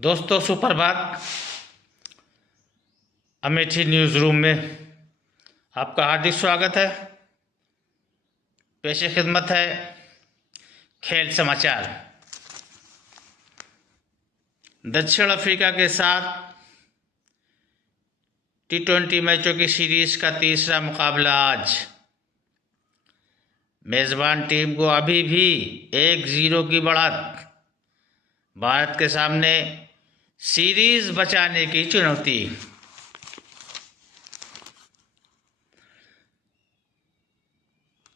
दोस्तों सुप्रभात। Amethi news room में आपका हार्दिक स्वागत है। पेश खिदमत है खेल समाचार। दक्षिण अफ्रीका के साथ T20 मैचों की सीरीज का तीसरा मुकाबला आज। मेज़बान टीम को अभी भी 1-0 की बढ़त। भारत के सामने सीरीज बचाने की चुनौती।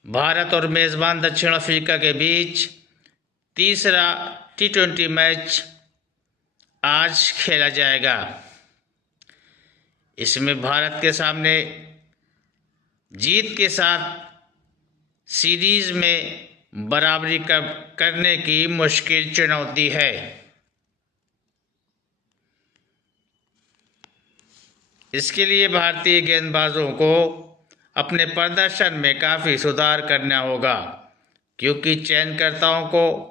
भारत और मेज़बान दक्षिण अफ्रीका के बीच तीसरा T20 मैच आज खेला जाएगा। इसमें भारत के सामने जीत के साथ सीरीज में बराबरी करने की मुश्किल चुनौती है। इसके लिए भारतीय गेंदबाजों को अपने प्रदर्शन में काफ़ी सुधार करना होगा, क्योंकि चयनकर्ताओं को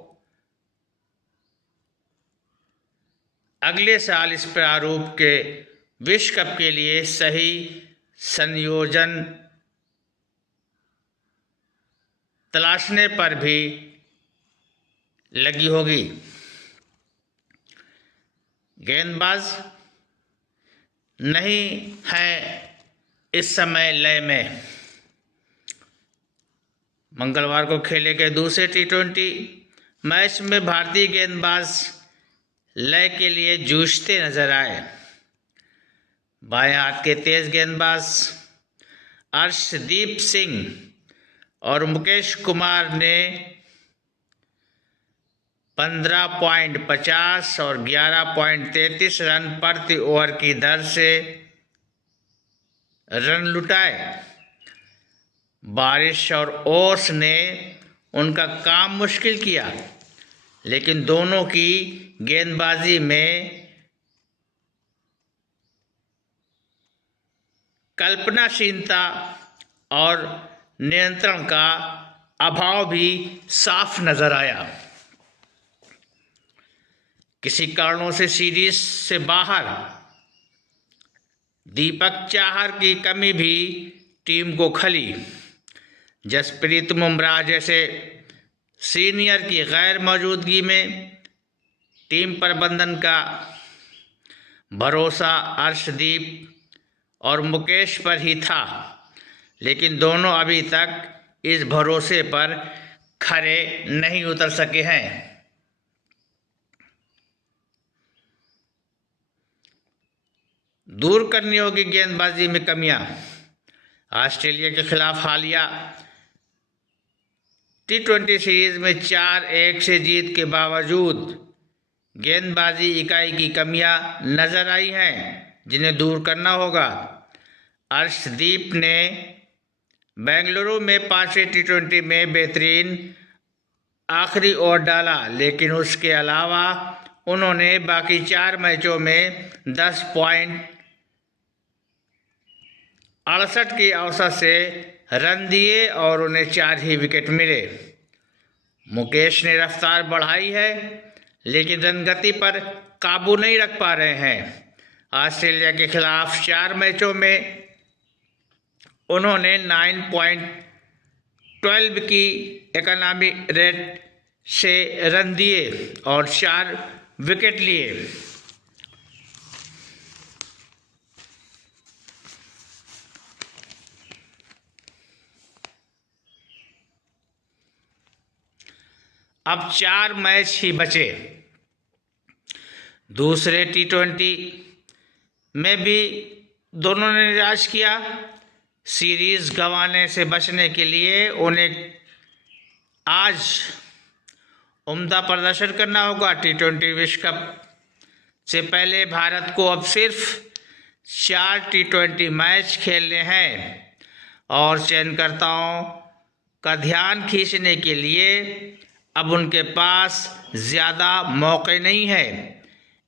अगले साल इस प्रारूप के विश्व कप के लिए सही संयोजन तलाशने पर भी लगी होगी। गेंदबाज नहीं है इस समय लय में। मंगलवार को खेले गए दूसरे T20 मैच में भारतीय गेंदबाज लय के लिए जूझते नजर आए। बाएं हाथ के तेज गेंदबाज अर्शदीप सिंह और मुकेश कुमार ने 15.50 और 11.33 रन प्रति ओवर की दर से रन लुटाए। बारिश और ओस ने उनका काम मुश्किल किया, लेकिन दोनों की गेंदबाजी में कल्पनाशीलता और नियंत्रण का अभाव भी साफ नजर आया। किसी कारणों से सीरीज से बाहर दीपक चाहर की कमी भी टीम को खली। जसप्रीत बुमराह जैसे सीनियर की गैर मौजूदगी में टीम प्रबंधन का भरोसा अर्शदीप और मुकेश पर ही था, लेकिन दोनों अभी तक इस भरोसे पर खरे नहीं उतर सके हैं। दूर करनी होगी गेंदबाजी में कमियां। ऑस्ट्रेलिया के खिलाफ हालिया T20 सीरीज में 4-1 से जीत के बावजूद गेंदबाजी इकाई की कमियां नजर आई हैं, जिन्हें दूर करना होगा। अर्शदीप ने बेंगलुरु में 5वें T20 में बेहतरीन आखिरी ओवर डाला, लेकिन उसके अलावा उन्होंने बाकी 4 मैचों में 10.68 की औसत से रन दिए और उन्हें 4 ही विकेट मिले। मुकेश ने रफ्तार बढ़ाई है, लेकिन रनगति पर काबू नहीं रख पा रहे हैं। ऑस्ट्रेलिया के खिलाफ 4 मैचों में उन्होंने 9.12 की इकोनॉमी रेट से रन दिए और 4 विकेट लिए। अब 4 मैच ही बचे। दूसरे T20 में भी दोनों ने निराश किया। सीरीज गंवाने से बचने के लिए उन्हें आज उम्दा प्रदर्शन करना होगा। T20 विश्व कप से पहले भारत को अब सिर्फ 4 T20 मैच खेलने हैं और चयनकर्ताओं का ध्यान खींचने के लिए अब उनके पास ज़्यादा मौके नहीं है।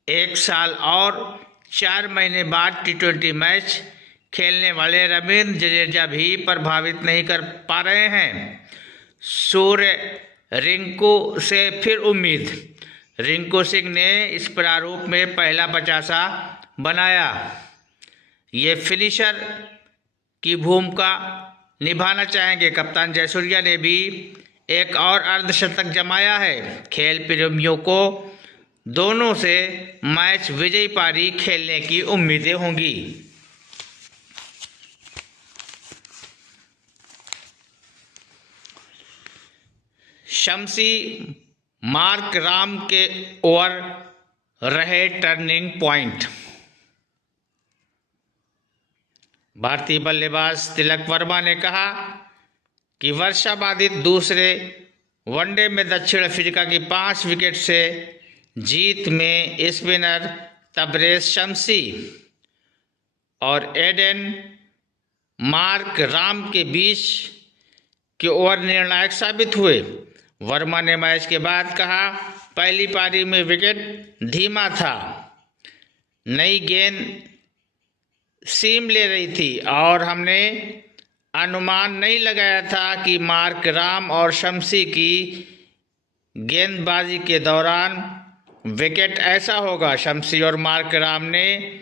1 साल और 4 महीने बाद T20 मैच खेलने वाले रवींद्र जडेजा भी प्रभावित नहीं कर पा रहे हैं। सूर्य रिंकू से फिर उम्मीद। रिंकू सिंह ने इस प्रारूप में पहला 50 बनाया। ये फिनिशर की भूमिका निभाना चाहेंगे। कप्तान जयसूर्या ने भी एक और अर्धशतक जमाया है। खेल प्रेमियों को दोनों से मैच विजयी पारी खेलने की उम्मीदें होंगी। शम्सी मार्क राम के ओवर रहे टर्निंग पॉइंट। भारतीय बल्लेबाज तिलक वर्मा ने कहा कि वर्षा बाधित दूसरे वनडे में दक्षिण अफ्रीका की 5 विकेट से जीत में स्पिनर तबरेज शम्सी और एडेन मार्क राम के बीच के ओवर निर्णायक साबित हुए। वर्मा ने मैच के बाद कहा, पहली पारी में विकेट धीमा था, नई गेंद सीम ले रही थी और हमने अनुमान नहीं लगाया था कि मार्क राम और शम्सी की गेंदबाजी के दौरान विकेट ऐसा होगा। शम्सी और मार्क राम ने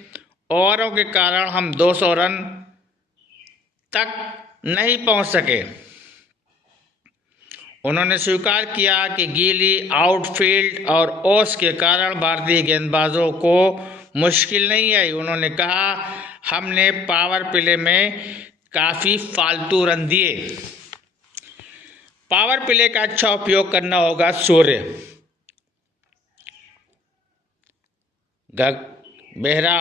ओवरों के कारण हम 200 रन तक नहीं पहुंच सके। उन्होंने स्वीकार किया कि गीली आउटफील्ड और ओस के कारण भारतीय गेंदबाजों को मुश्किल नहीं आई। उन्होंने कहा, हमने पावर प्ले में काफ़ी फालतू रन दिए। पावर प्ले का अच्छा उपयोग करना होगा। सूर्य बेहरा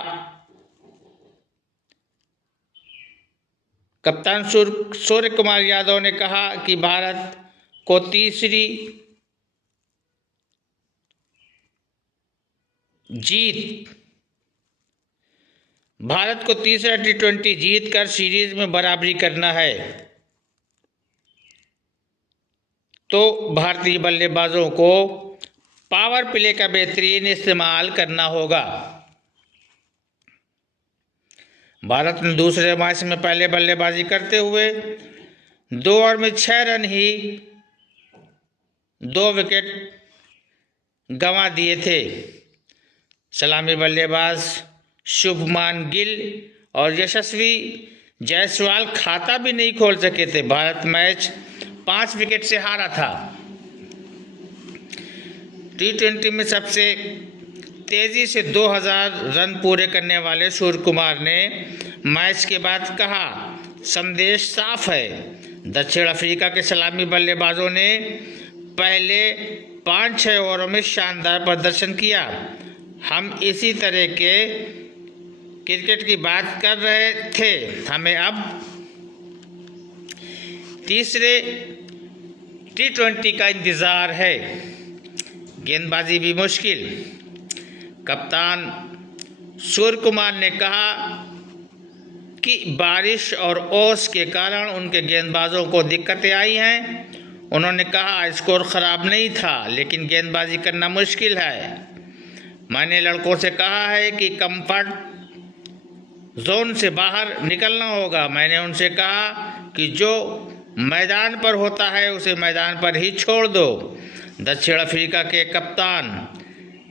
कप्तान सूर्य कुमार यादव ने कहा कि भारत को तीसरी T20 जीत कर सीरीज में बराबरी करना है तो भारतीय बल्लेबाजों को पावर प्ले का बेहतरीन इस्तेमाल करना होगा। भारत ने दूसरे मैच में पहले बल्लेबाजी करते हुए 2 ओवर में 6 रन ही 2 विकेट गंवा दिए थे। सलामी बल्लेबाज शुभमान गिल और यशस्वी जायसवाल खाता भी नहीं खोल सके थे। भारत मैच 5 विकेट से हारा था। T20 में सबसे तेजी से 2000 रन पूरे करने वाले सूर्य कुमार ने मैच के बाद कहा, संदेश साफ है। दक्षिण अफ्रीका के सलामी बल्लेबाजों ने पहले 5-6 ओवरों में शानदार प्रदर्शन किया। हम इसी तरह के क्रिकेट की बात कर रहे थे। हमें अब तीसरे T20 का इंतज़ार है। गेंदबाजी भी मुश्किल। कप्तान सूर्य कुमार ने कहा कि बारिश और ओस के कारण उनके गेंदबाजों को दिक्कतें आई हैं। उन्होंने कहा, स्कोर ख़राब नहीं था लेकिन गेंदबाजी करना मुश्किल है। मैंने लड़कों से कहा है कि कंफर्ट जोन से बाहर निकलना होगा। मैंने उनसे कहा कि जो मैदान पर होता है उसे मैदान पर ही छोड़ दो। दक्षिण अफ्रीका के कप्तान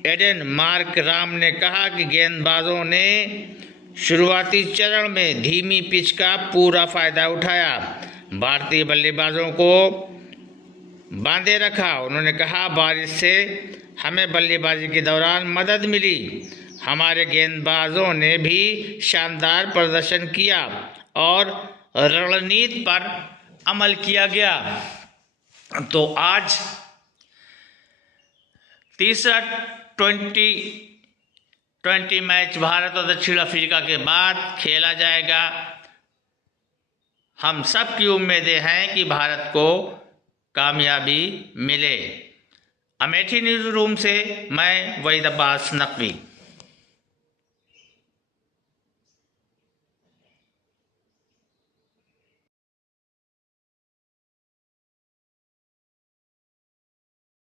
एडेन मार्क राम ने कहा कि गेंदबाजों ने शुरुआती चरण में धीमी पिच का पूरा फायदा उठाया, भारतीय बल्लेबाजों को बांधे रखा। उन्होंने कहा, बारिश से हमें बल्लेबाजी के दौरान मदद मिली। हमारे गेंदबाजों ने भी शानदार प्रदर्शन किया और रणनीति पर अमल किया गया। तो आज तीसरा T20 मैच भारत और दक्षिण अफ्रीका के बाद खेला जाएगा। हम सब की उम्मीदें हैं कि भारत को कामयाबी मिले। अमेठी न्यूज़ रूम से मैं वहीद अब्बास नकवी।